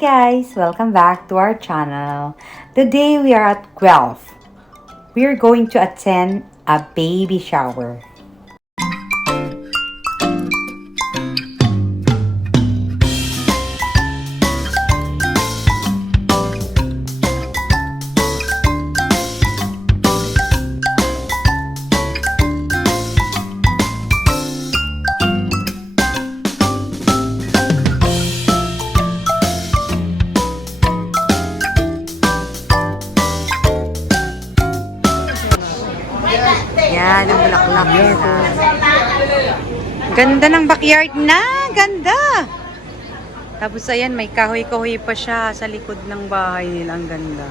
guys! Welcome back to our channel. Today we are at Guelph. We are going to attend a baby shower. Yan, ang bulaklak nila. Ganda ng backyard na! Ganda! Tapos ayan, may kahoy-kahoy pa siya sa likod ng bahay nila. Ang ganda.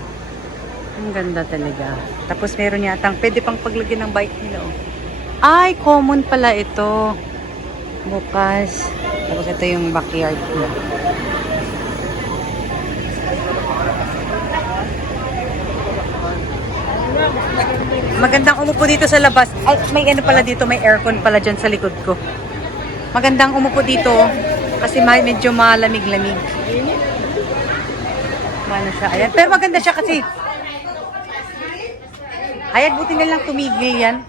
Ang ganda talaga. Tapos meron yatang, pwede pang paglagyan ng bike nila. Oh. Ay, common pala ito. Bukas. Tapos ito yung backyard nila. Magandang umupo dito sa labas. Ay, may ano pala dito, may aircon pala dyan sa likod ko. Magandang umupo dito kasi medyo malamig-lamig. Ano siya? Ayan. Pero maganda siya kasi. Ayan, buti na lang tumigil yan.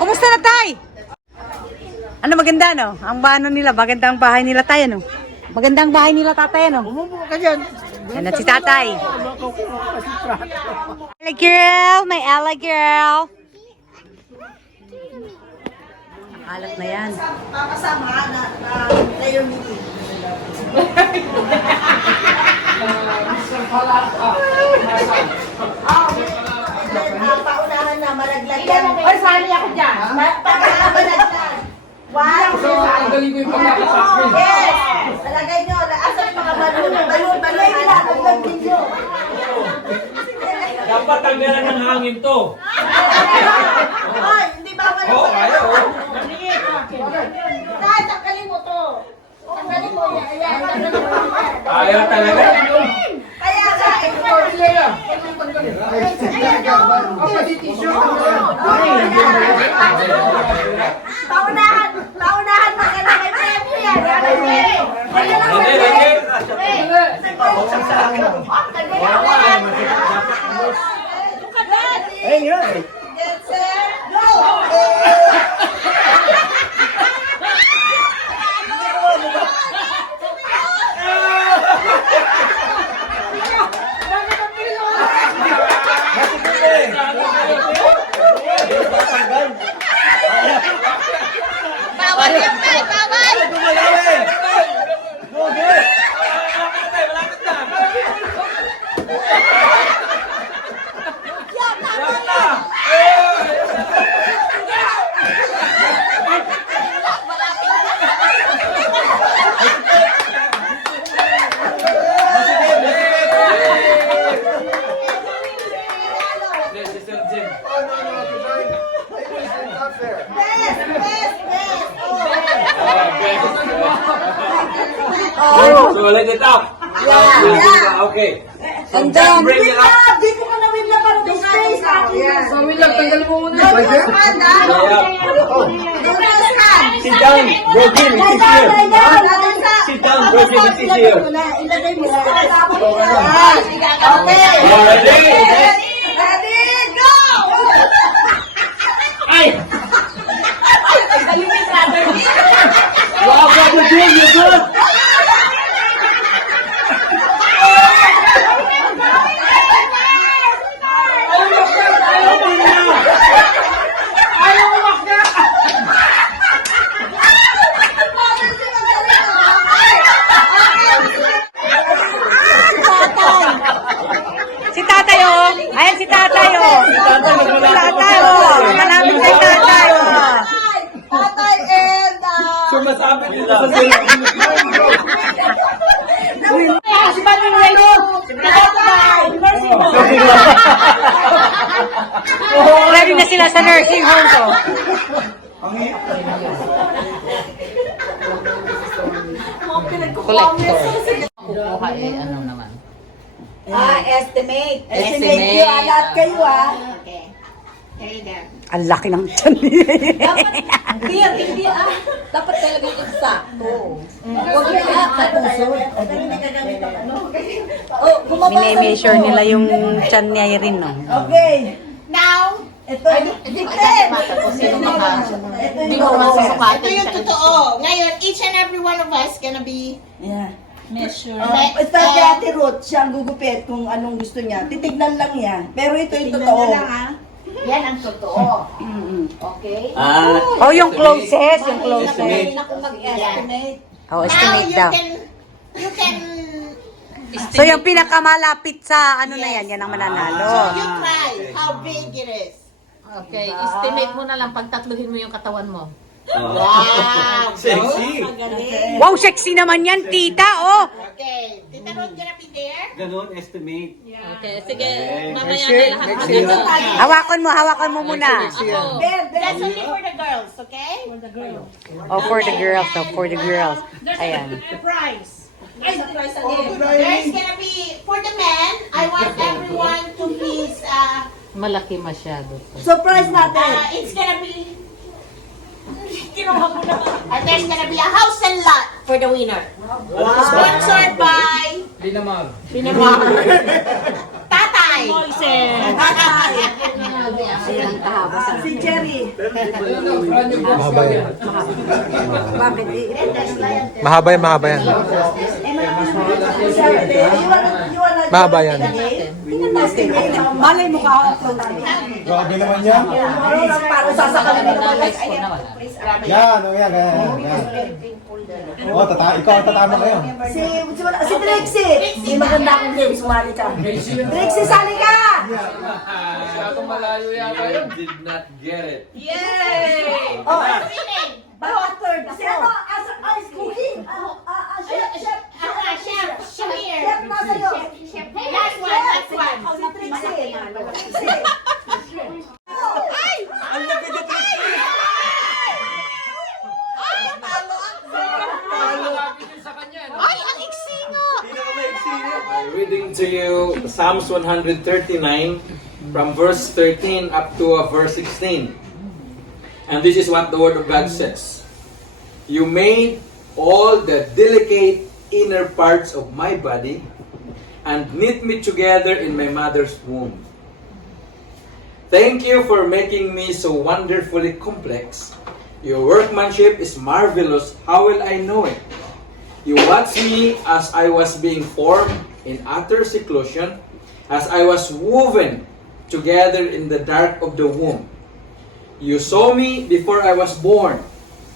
Kumusta na tay? Ano maganda no? Ang baano nila, maganda ang bahay nila tayo no? Maganda ang bahay nila tatay no? Umupo ka dyan. Yan na si tatay. Ella girl, may Ella girl. Alat na yan. Papasama na player meeting. Paunahan na, malaglag yan. Ay, sali ako dyan. Malaglag. One, two, yes! Talagay nyo, asan yung mga balon? Balon, ilagag ninyo. Dapat tanggalan ng hangin to. Ay, hindi ba wala? Oo, ayaw. Dahil, tanggalin mo to. Tanggalin mo yan. Ayan, tanggalin mo yan. Ayaw talaga. Kaya nga, ito. Paunahan mo ka na may premyo yan. Ayun nga. Get set, go! Bawal yan, Pai! Bawal! So let it up. Okay. And then, Bring it up. di ko ka na win lang para may space natin. So, wait lang, tanggal mo muna. Don't use hand, ha? Don't use hand. Sit down. Broken. Lay Sit down, lay here. down. Lagay sa... Sit down, broken. Sit here. Ilagay mo sa Yan. Okay. Ready? Ready, go! Ay! Wow, brother, Jim, you're good. Si tatay oh. Ayan si tatay oh. Si tatay oh. Malapit kay tatay oh. Tatay and... Sumasabit dito sa sila. Si Baning Lalo! Tatay! Ready na sila sa nursing home ko. Kukuha eh, ano naman. Estimate. Estimate. Estimate. Lahat kayo, ha? Okay. There you go. Ang laki ng tiyan niya. Hindi dapat talaga eksakto. Huwag yung katusod. Oh, bumaba. Mini-measure nila yung tiyan niya rin, no? Okay. Now, Ito, Hindi ko mata kung sino hindi ko masusukat. ito yung totoo. Ngayon, each and every one of us gonna be yeah. measure. Ito kay Ate Ruth, siya ang gugupit kung anong gusto niya. Titignan lang yan. Pero ito yung totoo. Yan ang totoo. Okay? Oh, yung closest. Yung closest. Hindi na ako mag-estimate. Oh, Now, estimate you daw. can So, yung pinakamalapit sa ano na yan, yan ang so mananalo. you try how big it is. Okay, estimate mo na lang pag tatluhin mo yung katawan mo. Wow! Sexy. Wow, sexy naman yan, tita, oh! Okay, Tita Ruth gonna be there. Ganon, estimate. Okay, sige. Okay. Mamaya na lahat. Hawakan mo muna. Ako. That's only for the girls, okay? Oh, for the girls, oh, for the girls. Ayan. Prize. There's gonna be, for the men, I want everyone to please, Malaki masyado. Surprise natin. it's gonna be, and there's gonna be a house and lot for the winner. Sponsored by Linamar. Tatay. Tatay. Si Cherry. Mahaba yan, mahaba yan. Mahaba yan. Malay mo ka ako. Grabe naman yan. Para sasakalin mo naman. Next ko na wala. Yan, oh, yan, yan. Oh, ikaw ang tatama ngayon. Si Trixie. Hindi maganda akong game. Sumali ka. Trixie, sali ka! Did not get it. Yay! Oh, Winning. third. Si ano? Ice cooking. Chef. Chef here. Chef na sa'yo. Last one. Si Trixie. Reading to you Psalms 139 from verse 13 up to verse 16. And this is what the Word of God says. You made all the delicate inner parts of my body and knit me together in my mother's womb. Thank you for making me so wonderfully complex. Your workmanship is marvelous. How will I know it? You watched me as I was being formed in utter seclusion, as I was woven together in the dark of the womb. You saw me before I was born.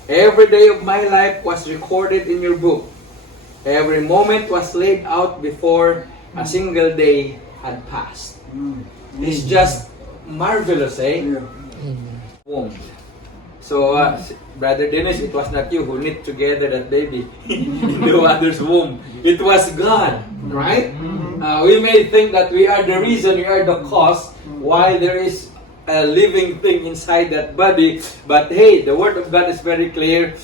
Every day of my life was recorded in your book. Every moment was laid out before a single day had passed. It's just marvelous, eh? Womb. So, Brother Dennis, it was not you who knit together that baby in the mother's womb. It was God, right? We may think that we are the reason, we are the cause why there is a living thing inside that body. But hey, the Word of God is very clear.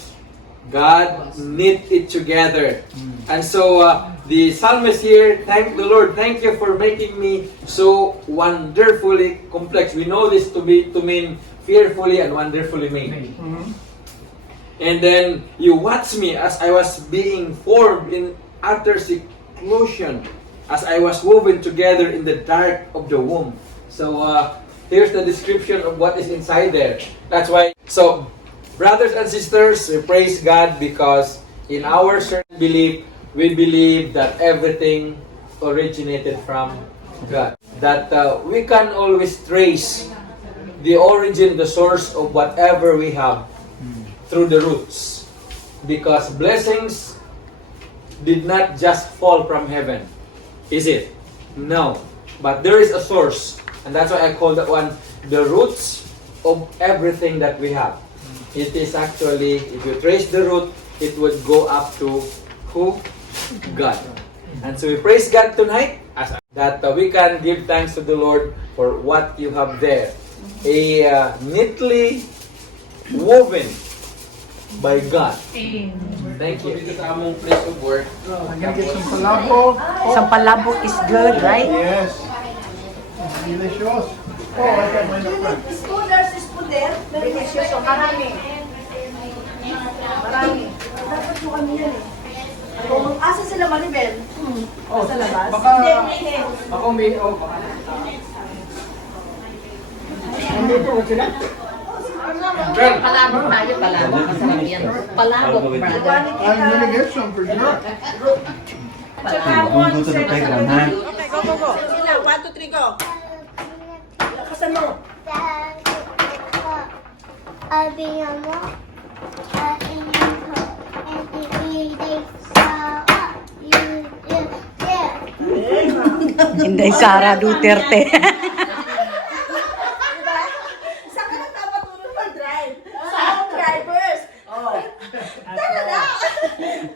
God knit it together. And so, the psalmist here, thank the Lord, thank you for making me so wonderfully complex. We know this to mean fearfully and wonderfully made. And then you watched me as I was being formed in utter seclusion, as I was woven together in the dark of the womb. So here's the description of what is inside there. That's why. So, brothers and sisters, we praise God because in our certain belief, we believe that everything originated from God. That we can always trace the origin, the source of whatever we have through the roots. Because blessings did not just fall from heaven. Is it? No. But there is a source. And that's why I call that one the roots of everything that we have. It is actually, if you trace the root, it would go up to who? God. And so we praise God tonight that we can give thanks to the Lord for what you have there. A neatly woven by God. Thank you. Dito sa among place of work. Sampalabo is good, right? Yes. Delicious. Spoon, there's a spoon there. Delicious. Marami. Marami. Dapat po kami yan eh. Kung asa sila Maribel? Sa labas? Baka may Palabok tayo, palabok. Masarap yan. Palabok, brother. I'm gonna get some for sure. Go to the playground, ha? Okay, go, go, go. Sige na, 1, 2, 3, go. Lakasan mo. Inday Sara Duterte. Diba? Saan ka nagpapatulong mag-drive? Sa home drivers. Oh. Tara na.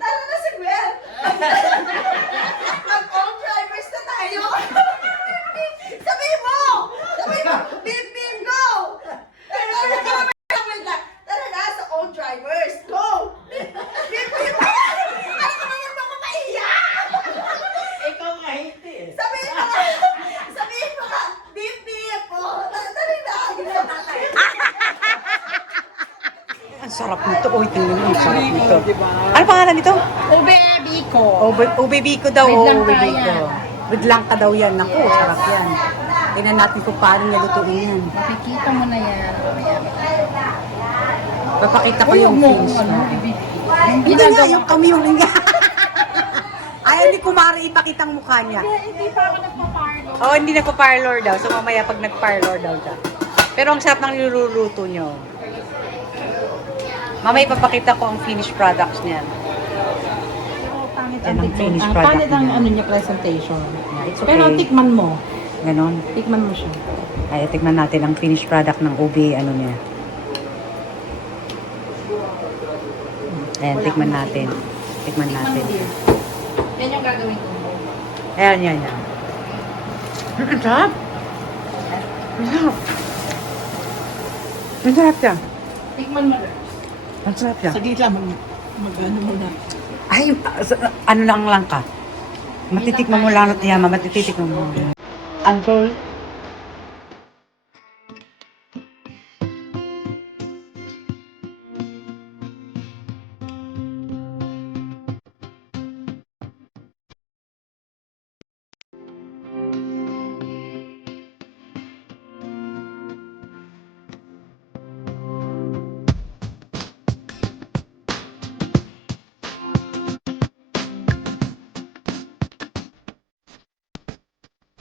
Tara na si Gwen. Mag-home drivers na tayo. Sabihin mo. Sabihin mo. Bim, bim, go. Tara na sa home drivers. Go. Bim, bim. Ano ka naman ba maiyak? Ikaw nga hindi. Sabihin mo ka. Sabihin mo ka. Bim, bim. Oh, dali na. Ang sarap nito. Uy, tingnan mo. Ang sarap nito. Ano pangalan nito? Ube Biko. Ube Biko daw. With langka Ube Biko. yan. With langka daw yan. Naku, sarap yan. Tingnan natin kung paano niya lutuin yan. Makikita mo na yan. Papakita ko yung fish. Hindi nga, yung kami yung ayaw ni Kumari ipakita ang mukha niya. Hindi pa ako nagpa-parlor. Oh, hindi nagpa-parlor daw. So mamaya pag nag-parlor daw siya. Pero ang sarap ng niluluto niyo. Mamaya ipapakita ko ang finished products niya. Yan ang finished product Pangit ang niya. ano niya, presentation. Yeah, it's okay. Pero tikman mo. Ganon. Tikman mo siya. Kaya tignan natin ang finished product ng ube, ano niya. Ayan, tikman natin. Tikman natin. Yan yung gagawin ko. Ayan, yan, yan. Ang sarap. Ang sarap. Ang sarap siya. Tikman mo. Ang sarap siya. Sige lang, mag-ano mo na. Ay, ano lang ka. Matitikman mo lang at yama, matitikman mo. Uncle,